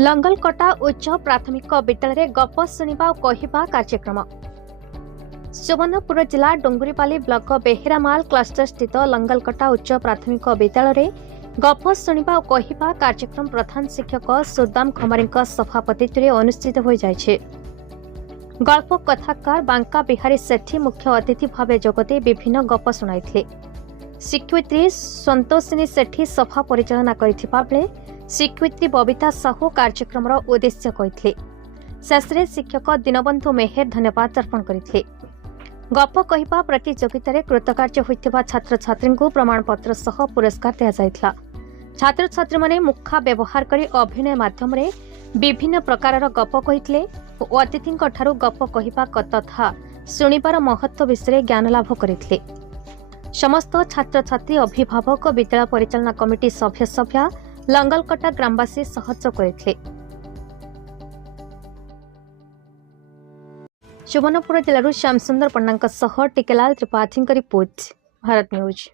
लंगलकटा उच्च प्राथमिक विद्यालय गप शुणा कहवा कार्यक्रम सुवर्णपुर जिला डोंगुरीपाली ब्लॉक बेहेरामाल क्लस्टर स्थित लंगलकटा उच्च प्राथमिक विद्यालय गप शुणा कहवा कार्यक्रम प्रधान शिक्षक सुदाम खमारी सभापतित्व अनुष्ठित हो जाए। गल्प कथाकार बांका बिहारी सेठी मुख्य अतिथि भाव जोगदे विभिन्न गप शुणाई। शिक्षयित्री संतोषिनी सेठी सभा परिचालना करथिबा बेले शिक्षयित्री बबिता साहू कार्यक्रम उद्देश्य कही। शेष शिक्षक दीनबंधु मेहर धन्यवाद अर्पण करते। गप कहवा प्रतियोगिता कृतकार्य होता छात्र छात्री को प्रमाणपत्र सह पुरस्कार दि जाइथिला। छात्र छात्री माने मुखा व्यवहार कर अभिनय माध्यम विभिन्न प्रकार गप कहिथिले और अतिथि गप कहवा तथा शुणिबार महत्व विषय ज्ञान लाभ करथिले। समस्त छात्र छात्री अभिभावक विद्यालय परिचालना कमिटी सभ्य लंगलकटा ग्रामवासी सहयोग करथिले। सुवर्णपुर जिलूर श्याम सुंदर पण्डा टिकेलाल त्रिपाठी रिपोर्ट भारत न्यूज।